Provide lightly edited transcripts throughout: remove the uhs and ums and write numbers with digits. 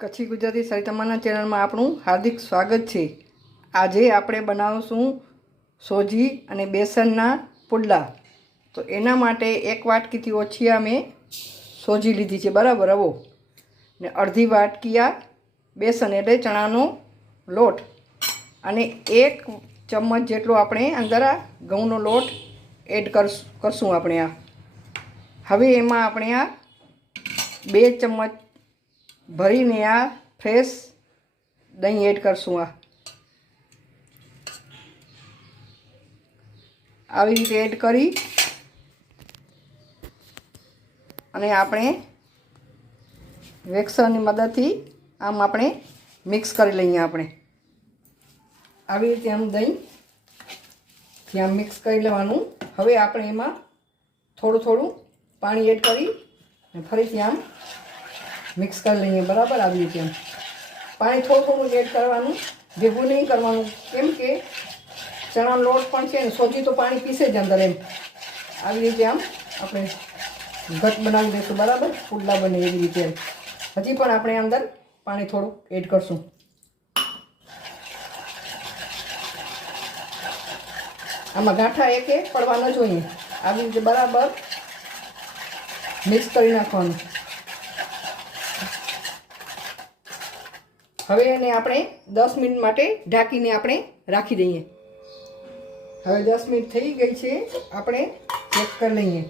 કચ્છી ગુજરાતી સરિતામાના ચેનલમાં આપણું હાર્દિક સ્વાગત છે। આજે આપણે બનાવશું સોજી અને બેસનના પુડલા। તો એના માટે એક વાટકીથી ઓછી મેં સોજી લીધી છે, બરાબર રવો, ને અડધી વાટકી આ બેસન એટલે ચણાનો લોટ, અને એક ચમચ જેટલો આપણે અંદર આ ઘઉંનો લોટ એડ કરશું આપણે આ। હવે એમાં આપણે આ 2 ચમચ ભરીને આ ફ્રેશ દહીં એડ કરશું। આવી રીતે એડ કરી અને આપણે વેક્સરની મદદથી આમ આપણે મિક્સ કરી લઈએ। આપણે આવી રીતે આમ દહીં ત્યાં મિક્સ કરી લેવાનું। હવે આપણે એમાં થોડું થોડું પાણી એડ કરી અને ફરીથી આમ મિક્સ કરી લઈએ, બરાબર। આવી રીતે પાણી થોડું થોડું એડ કરવાનું, ભેગું નહીં કરવાનું, કેમ કે ચણાનો લોટ પણ છે ને, સોજી તો પાણી પીસે જ અંદર એમ। આવી રીતે આમ આપણે ઘટ બનાવી દઈશું, બરાબર, પુડલા બને એવી રીતે। હજી પણ આપણે અંદર પાણી થોડું એડ કરશું। આમાં ગાંઠા એકે પડવા ન જોઈએ, આવી રીતે બરાબર મિક્સ કરી નાખવાનું। હવે એને આપણે 10 મિનિટ માટે ઢાંકીને આપણે રાખી દઈએ। હવે 10 મિનિટ થઈ ગઈ છે, આપણે ચેક કરી લઈએ।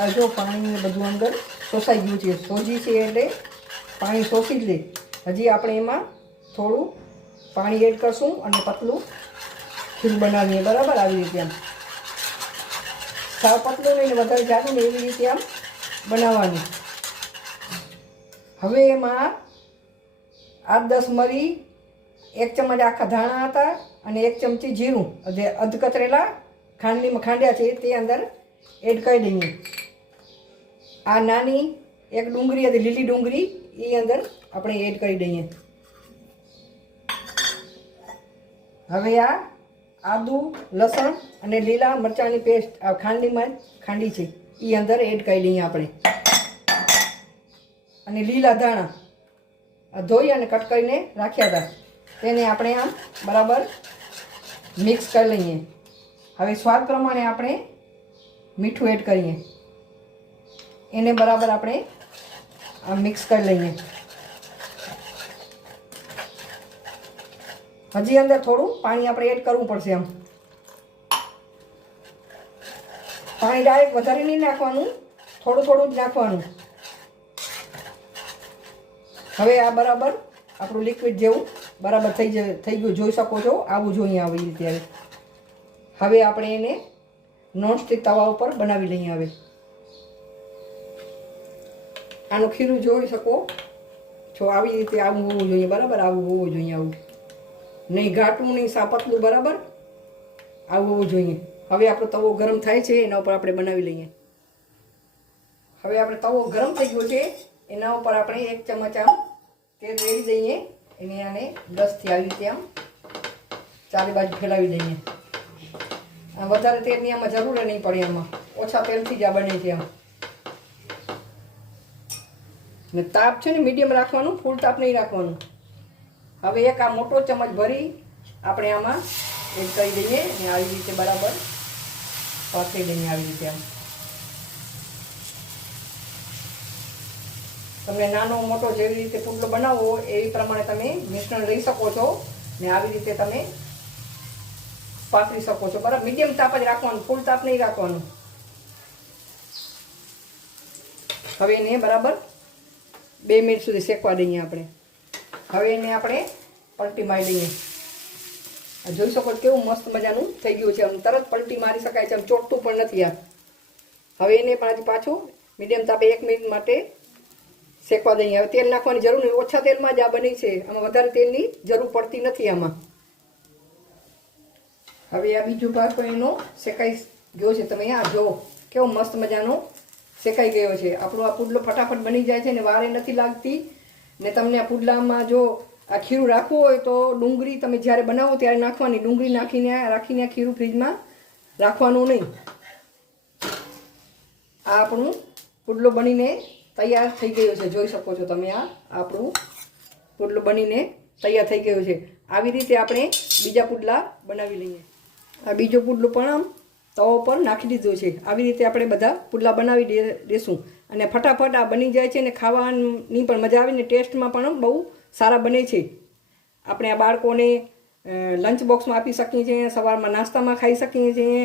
આ જો પાણી બધું અંદર શોષાઈ ગયું છે, સોજી છે એટલે પાણી શોષી જ લે। હજી આપણે એમાં થોડું પાણી એડ કરશું અને પતલું ખીરું બનાવીએ, બરાબર। આવી રીતે આમ સાવ પતલું નહીં ને વધારે જાડું ને, એવી રીતે આમ બનાવવાનું। હવે એમાં 8-10 મરી, 1 ચમચ આખા ધાણા હતા અને 1 ચમચી જીરું, અધકતરેલા ખાંડ્યા છે તે અંદર એડ કરી દઈએ। આ નાની એક ડુંગળી હતી, લીલી ડુંગળી, એ અંદર આપણે એડ કરી દઈએ। હવે આ આદુ, લસણ અને લીલા મરચાંની પેસ્ટ આ ખાંડી છે એ અંદર એડ કરી દઈએ આપણે। અને લીલા ધાણા ધોઈ અને કટ કરીને રાખ્યા હતા, તેને આપણે આમ બરાબર મિક્સ કરી લઈએ। હવે સ્વાદ પ્રમાણે આપણે મીઠું એડ કરીએ, એને બરાબર આપણે આમ મિક્સ કરી લઈએ। હજી અંદર થોડું પાણી આપણે એડ કરવું પડશે। આમ પાણી ડાયરેક્ટ વધારે નહીં નાખવાનું, થોડું થોડું જ નાખવાનું। હવે આ બરાબર આપણું લિક્વિડ જેવું બરાબર થઈ ગયું, જોઈ શકો છો, આવું જોઈએ આવી રીતે। હવે આપણે એને નોનસ્ટિક તવા ઉપર બનાવી લઈએ। હવે આનું ખીરું જોઈ શકો છો, આવી રીતે આવું હોવું જોઈએ, બરાબર, આવું હોવું જોઈએ, આવું નહીં ઘાટું નહીં સાપતલું, બરાબર, આવું હોવું જોઈએ। હવે આપણો તવો ગરમ થાય છે, એના ઉપર આપણે બનાવી લઈએ। હવે આપણે તવો ગરમ થઈ ગયો છે, એના ઉપર આપણે 1 ચમચ આમ તેલ રેડી દઈએ, એને આને બ્રશથી આવી રીતે આમ ચારે બાજુ ફેલાવી દઈએ। આ વધારે તેલની આમાં જરૂર નહીં પડે, આમાં ઓછા તેલથી જ આ બને છે। આમ ને તાપ છે ને મીડિયમ રાખવાનું, ફૂલ તાપ નહીં રાખવાનું। હવે એક આ મોટો ચમચ ભરી આપણે આમાં એડ કરી દઈએ અને આવી રીતે બરાબર પાથરી દઈએ, આવી રીતે આમ। તમને નાનો મોટો જેવી રીતે પુડલો બનાવવો હોય એવી પ્રમાણે તમે મિશ્રણ લઈ શકો છો ને આવી રીતે તમે પાથરી શકો છો, બરાબર। મીડિયમ તાપ જ રાખવાનું, ફૂલ તાપ નહીં રાખવાનું। હવે એને બરાબર 2 મિનિટ સુધી શેકવા દઈએ આપણે। હવે એને આપણે પલટી મારી દઈએ। જોઈ શકો કેવું મસ્ત મજાનું થઈ ગયું છે, આમ તરત પલટી મારી શકાય છે, આમ ચોટતું પણ નથી આ। હવે એને પણ હજી પાછું મીડિયમ તાપે 1 મિનિટ માટે શેકવા દઈએ। હવે તેલ નાખવાની જરૂર નહીં, ઓછા તેલમાં જ આ બની છે, આમાં વધારે તેલની જરૂર પડતી નથી આમાં। હવે આ બીજો ભાગ પણ એનો શેકાઈ ગયો છે, તમે આ જુઓ કેવો મસ્ત મજાનો શેકાઈ ગયો છે। આપણો આ પુડલો ફટાફટ બની જાય છે ને વારે નથી લાગતી। ને તમને આ પુડલામાં જો આ ખીરું રાખવું હોય તો ડુંગળી તમે જ્યારે બનાવો ત્યારે નાખવાની, ડુંગળી રાખીને ખીરું ફ્રીજમાં રાખવાનું નહીં। આ આપણું પુડલો બનીને તૈયાર થઈ ગયું છે. જોઈ શકો છો તમે, આ આપણું પુડલું બનીને તૈયાર થઈ ગયું છે. આવી રીતે આપણે બીજા પુડલા બનાવી લઈએ. આ બીજો પુડલું પણ આમ તવા પર નાખી દીધું છે. આવી રીતે આપણે બધા પુડલા બનાવી દેશું અને ફટાફટ આ બની જાય છે અને ખાવાની પણ મજા આવે ને ટેસ્ટમાં પણ બહુ સારા બને છે. આપણે આ બાળકોને લંચ બોક્સમાં આપી શકીએ છીએ, સવારમાં નાસ્તામાં ખાઈ શકીએ છીએ,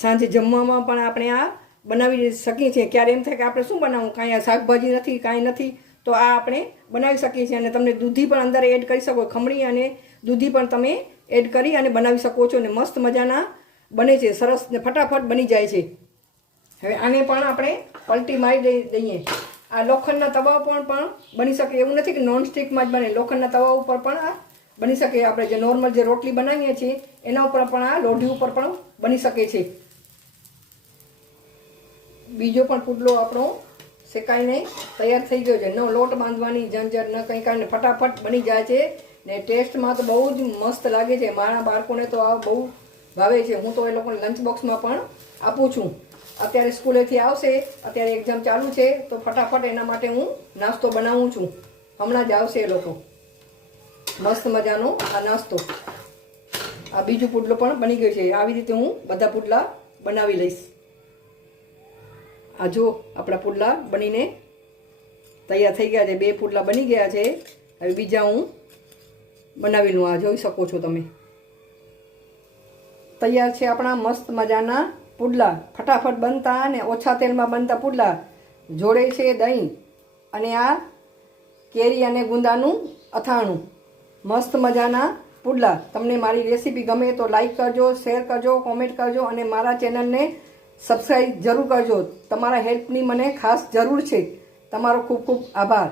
સાંજે જમવામાં પણ આપણે આ બનાવી શકીએ છીએ. ક્યારે એમ થાય કે આપણે શું બનાવવું, કાંઈ આ શાકભાજી નથી, કાંઈ નથી, તો આ આપણે બનાવી શકીએ છીએ. અને તમને દૂધી પણ અંદર એડ કરી શકો, ખમણી અને દૂધી પણ તમે એડ કરી અને બનાવી શકો છો અને મસ્ત મજાના બને છે, સરસ ને ફટાફટ બની જાય છે. હવે આને પણ આપણે પલટી મારી દઈએ. આ લોખંડના તવા પર પણ બની શકે, એવું નથી કે નોનસ્ટિકમાં જ બને, લોખંડના તવા ઉપર પણ આ બની શકે. આપણે જે નોર્મલ જે રોટલી બનાવીએ છીએ એના ઉપર પણ આ લોઢી ઉપર પણ બની શકે છે. બીજો પણ પુડલો આપણો શેકાઈને તૈયાર થઈ ગયો છે. ન લોટ બાંધવાની ઝંઝટ, ન કંઈ કારણે ફટાફટ બની જાય છે ને ટેસ્ટમાં તો બહુ જ મસ્ત લાગે છે. મારા બાળકોને તો આ બહુ ભાવે છે. હું તો એ લોકોને લંચ બોક્સમાં પણ આપું છું. અત્યારે સ્કૂલેથી આવશે, અત્યારે એક્ઝામ ચાલુ છે, તો ફટાફટ એના માટે હું નાસ્તો બનાવું છું. હમણાં જ આવશે એ લોકો. મસ્ત મજાનો આ નાસ્તો. આ બીજું પુડલો પણ બની ગયું છે. આવી રીતે હું બધા પુડલા બનાવી લઈશ. આ જો આપણા પુડલા બનીને તૈયાર થઈ ગયા છે. 2 પુડલા બની ગયા છે. હવે બીજા હું બનાવી લઉં. આ જોઈ શકો છો તમે. તૈયાર છે આપણા મસ્ત મજાના પુડલા. ફટાફટ બનતા અને ઓછા તેલમાં બનતા પુડલા. જોડે છે દહીં અને આ કેરી અને ગુંદાનું અથાણું. મસ્ત મજાના પુડલા. તમને મારી રેસીપી ગમે તો લાઈક કરજો, શેર કરજો, કોમેન્ટ કરજો અને મારા ચેનલને સબસ્ક્રાઈબ જરૂર કરજો. તમારા હેલ્પની મને ખાસ જરૂર છે. તમારો ખૂબ ખૂબ આભાર.